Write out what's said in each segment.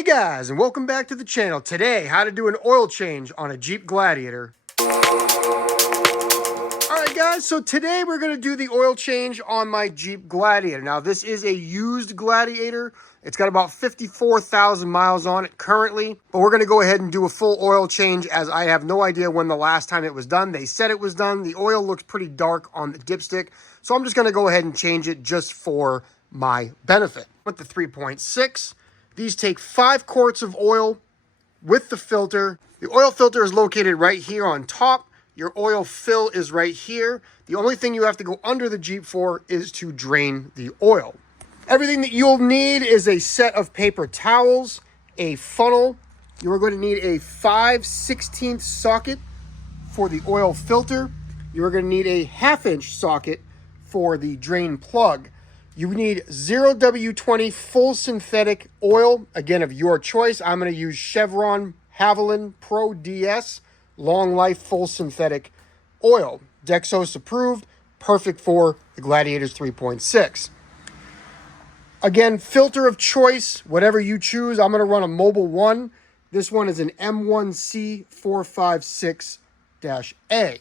Hey guys, and welcome back to the channel. Today, how to do an oil change on a Jeep Gladiator. Alright guys, so today we're going to do the oil change on my Jeep Gladiator. Now this is a used Gladiator. It's got about 54,000 miles on it currently. But we're going to go ahead and do a full oil change as I have no idea when the last time it was done. They said it was done. The oil looks pretty dark on the dipstick. So I'm just going to go ahead and change it just for my benefit. With the 3.6. These take 5 quarts of oil with the filter. The oil filter is located right here on top. Your oil fill is right here. The only thing you have to go under the Jeep for is to drain the oil. Everything that you'll need is a set of paper towels, a funnel. You are going to need a 5/16 socket for the oil filter. You are going to need a 1/2-inch socket for the drain plug. You need 0W20 full synthetic oil, again, of your choice. I'm going to use Chevron Havoline Pro DS, long life full synthetic oil. Dexos approved, perfect for the Gladiators 3.6. Again, filter of choice, whatever you choose. I'm going to run a Mobil 1. This one is an M1C456-A.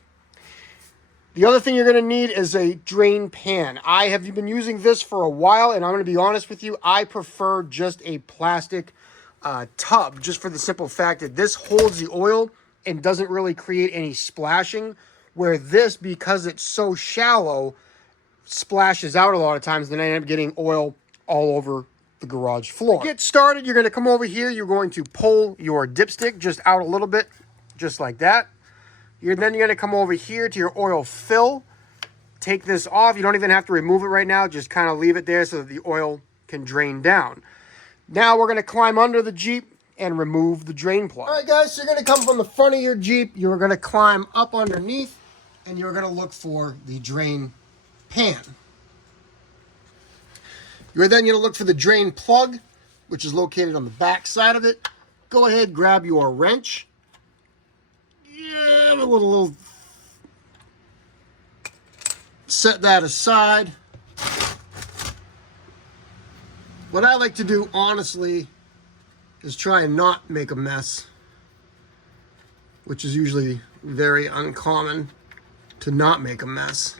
The other thing you're going to need is a drain pan. I have been using this for a while, and I'm going to be honest with you, I prefer just a plastic tub, just for the simple fact that this holds the oil and doesn't really create any splashing, where this, because it's so shallow, splashes out a lot of times, then I end up getting oil all over the garage floor. To get started, you're going to come over here, you're going to pull your dipstick just out a little bit, just like that. Then you're going to come over here to your oil fill. Take this off. You don't even have to remove it right now. Just kind of leave it there so that the oil can drain down. Now we're going to climb under the Jeep and remove the drain plug. All right, guys, so you're going to come from the front of your Jeep. You're going to climb up underneath, and you're going to look for the drain pan. You're then going to look for the drain plug, which is located on the back side of it. Go ahead, grab your wrench. Yeah, a little set that aside. What I like to do, honestly, is try and not make a mess, which is usually very uncommon to not make a mess.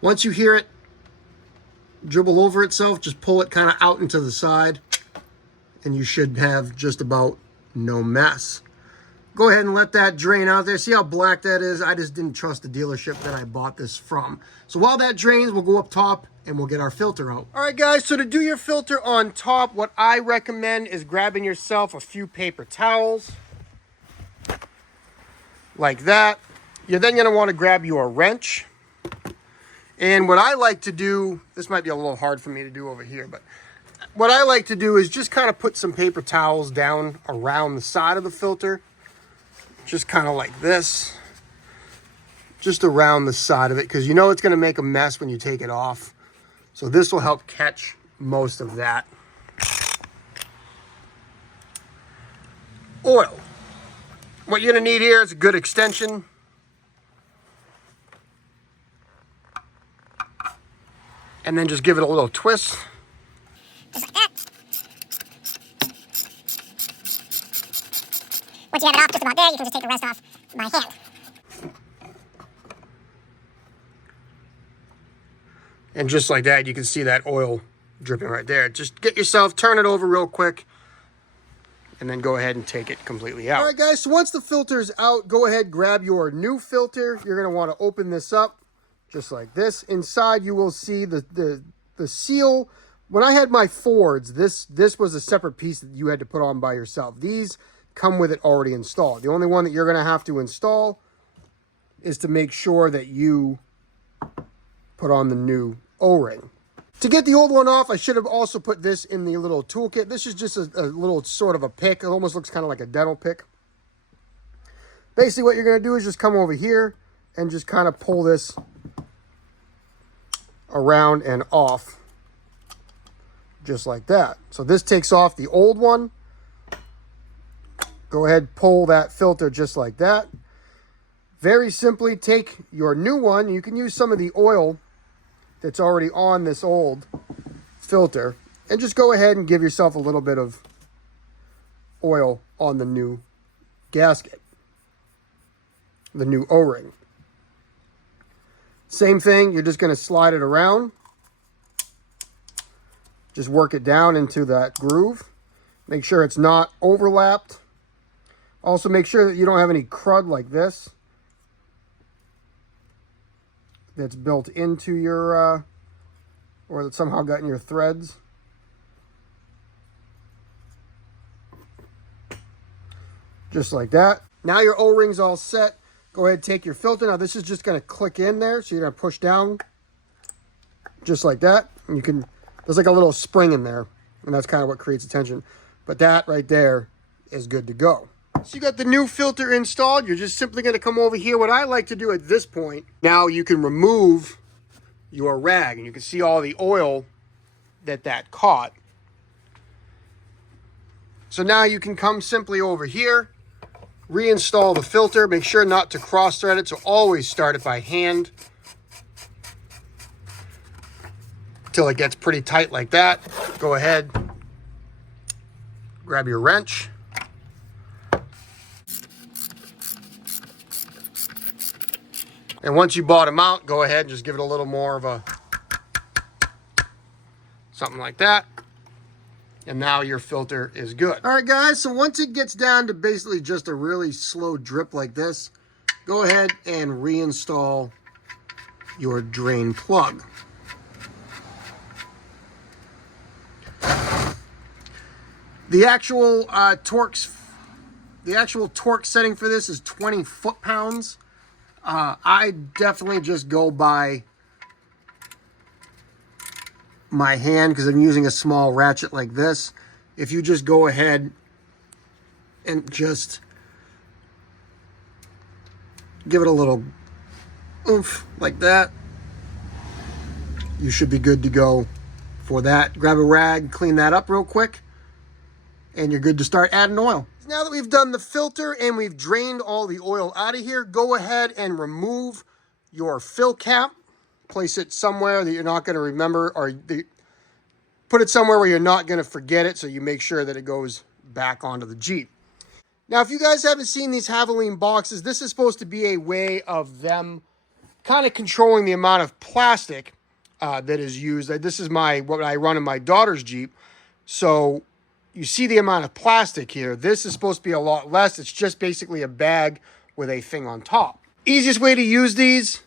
Once you hear it dribble over itself, just pull it kind of out into the side, and you should have just about no mess. Go ahead and let that drain out there. See how black that is? I just didn't trust the dealership that I bought this from. So while that drains, we'll go up top and we'll get our filter out. All right, guys, so to do your filter on top, what I recommend is grabbing yourself a few paper towels, like that. You're then gonna wanna grab your wrench. And what I like to do, this might be a little hard for me to do over here, but what I like to do is just kind of put some paper towels down around the side of the filter. Just kind of like this, just around the side of it, because you know it's going to make a mess when you take it off. So this will help catch most of that oil. What you're going to need here is a good extension. And then just give it a little twist. Just like that. Once you have it off just about there, you can just take the rest off by hand. And just like that, you can see that oil dripping right there. Just get yourself, turn it over real quick, and then go ahead and take it completely out. All right, guys, so once the filter is out, go ahead, grab your new filter. You're going to want to open this up just like this. Inside, you will see the seal. When I had my Fords, this was a separate piece that you had to put on by yourself. These come with it already installed. The only one that you're going to have to install is to make sure that you put on the new O-ring. To get the old one off, I should have also put this in the little toolkit. This is just a little sort of a pick. It almost looks kind of like a dental pick. Basically, what you're going to do is just come over here and just kind of pull this around and off, just like that. So this takes off the old one. Go ahead, pull that filter just like that. Very simply, take your new one. You can use some of the oil that's already on this old filter And just go ahead and give yourself a little bit of oil on the new gasket, the new O-ring. Same thing, you're just going to slide it around. Just work it down into that groove. Make sure it's not overlapped. Also make sure that you don't have any crud like this that's built into your, or that somehow got in your threads. Just like that. Now your O-ring's all set. Go ahead and take your filter. Now this is just going to click in there. So you're going to push down just like that. And you can, there's like a little spring in there. And that's kind of what creates the tension. But that right there is good to go. So you got the new filter installed. You're just simply going to come over here. What I like to do at this point, now you can remove your rag. And you can see all the oil that caught. So now you can come simply over here, reinstall the filter. Make sure not to cross thread it. So always start it by hand till it gets pretty tight like that. Go ahead, grab your wrench. And once you bottom out, go ahead and just give it a little more of a, something like that. And now your filter is good. All right, guys, so once it gets down to basically just a really slow drip like this, go ahead and reinstall your drain plug. The actual torque setting for this is 20 foot-pounds. I definitely just go by my hand because I'm using a small ratchet like this. If you just go ahead and just give it a little oomph like that, you should be good to go for that. Grab a rag, clean that up real quick, and you're good to start adding oil. Now that we've done the filter and we've drained all the oil out of here, go ahead and remove your fill cap. Place it somewhere that you're not going to remember, or put it somewhere where you're not going to forget it, so you make sure that it goes back onto the Jeep. Now, if you guys haven't seen these Havoline boxes, this is supposed to be a way of them kind of controlling the amount of plastic that is used. This is what I run in my daughter's Jeep. So you see the amount of plastic here. This is supposed to be a lot less. It's just basically a bag with a thing on top. Easiest way to use these,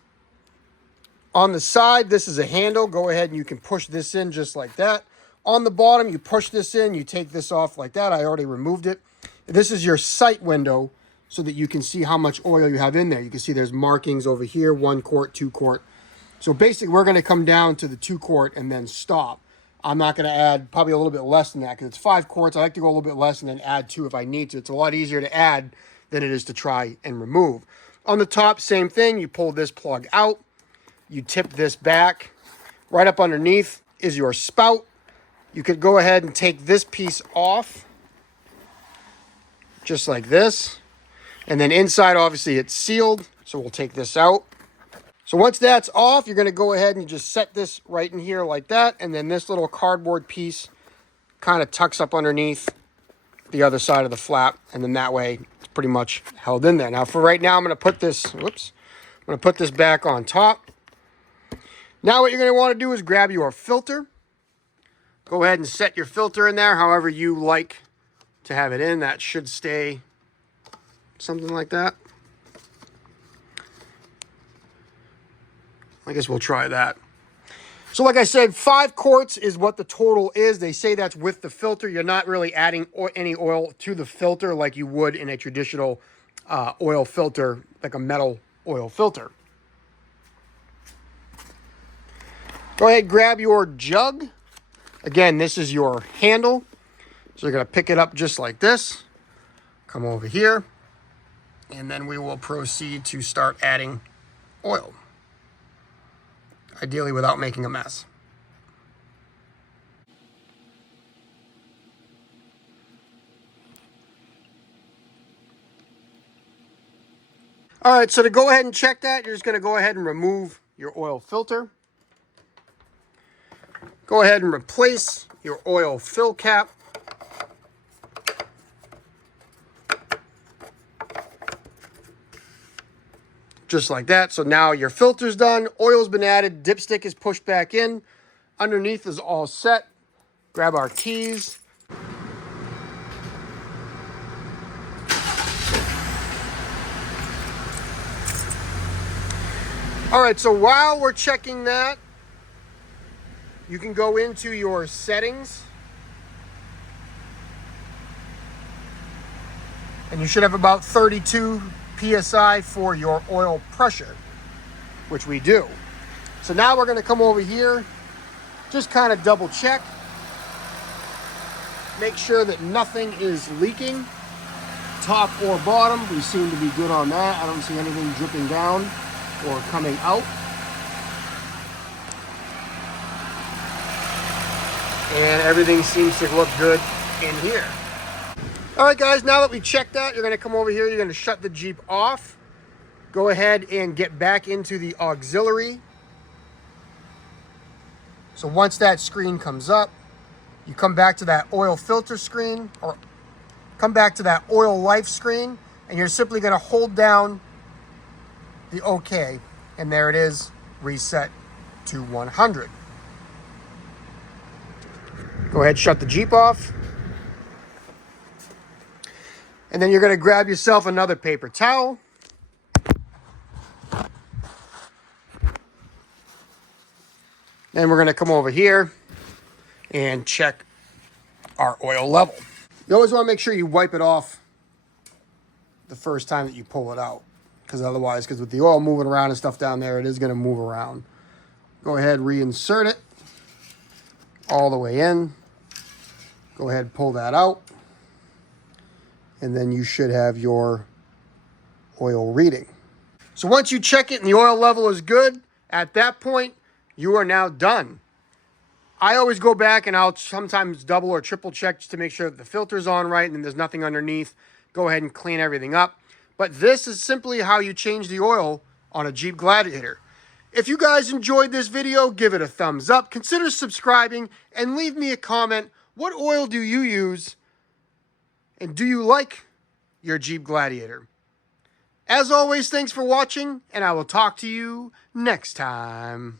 on the side, this is a handle. Go ahead and you can push this in just like that. On the bottom, you push this in, you take this off like that. I already removed it. This is your sight window so that you can see how much oil you have in there. You can see there's markings over here, 1 quart, 2 quart. So basically, we're going to come down to the 2 quart and then stop. I'm not going to add probably a little bit less than that because it's 5 quarts. I like to go a little bit less and then add 2 if I need to. It's a lot easier to add than it is to try and remove. On the top, same thing. You pull this plug out. You tip this back. Right up underneath is your spout. You could go ahead and take this piece off, just like this. And then inside, obviously, it's sealed, so we'll take this out. So once that's off, you're going to go ahead and just set this right in here like that. And then this little cardboard piece kind of tucks up underneath the other side of the flap. And then that way, it's pretty much held in there. Now, for right now, I'm going to put this, I'm going to put this back on top. Now what you're going to want to do is grab your filter. Go ahead and set your filter in there however you like to have it in. That should stay something like that. I guess we'll try that. So like I said, 5 quarts is what the total is. They say that's with the filter. You're not really adding any oil to the filter like you would in a traditional oil filter, like a metal oil filter. Go ahead, grab your jug. Again, this is your handle. So you're going to pick it up just like this. Come over here. And then we will proceed to start adding oil. Ideally without making a mess. All right, so to go ahead and check that, you're just going to go ahead and remove your oil filter. Go ahead and replace your oil fill cap. Just like that. So now your filter's done, oil's been added, dipstick is pushed back in, underneath is all set. Grab our keys. All right, so while we're checking that, you can go into your settings. And you should have about 32 PSI for your oil pressure, which we do. So now we're gonna come over here, just kind of double check. Make sure that nothing is leaking, top or bottom. We seem to be good on that. I don't see anything dripping down or coming out. And everything seems to look good in here. All right, guys, now that we checked that, you're gonna come over here, you're gonna shut the Jeep off. Go ahead and get back into the auxiliary. So once that screen comes up, you come back to that oil filter screen, or come back to that oil life screen, and you're simply gonna hold down the OK, and there it is, reset to 100. Go ahead, shut the Jeep off. And then you're gonna grab yourself another paper towel. Then we're gonna come over here and check our oil level. You always wanna make sure you wipe it off the first time that you pull it out, because with the oil moving around and stuff down there, it is gonna move around. Go ahead, reinsert it all the way in. Go ahead, pull that out. And then you should have your oil reading. So once you check it and the oil level is good, at that point, you are now done. I always go back and I'll sometimes double or triple check just to make sure that the filter's on right and there's nothing underneath. Go ahead and clean everything up. But this is simply how you change the oil on a Jeep Gladiator. If you guys enjoyed this video, give it a thumbs up. Consider subscribing and leave me a comment. What oil do you use? And do you like your Jeep Gladiator? As always, thanks for watching, and I will talk to you next time.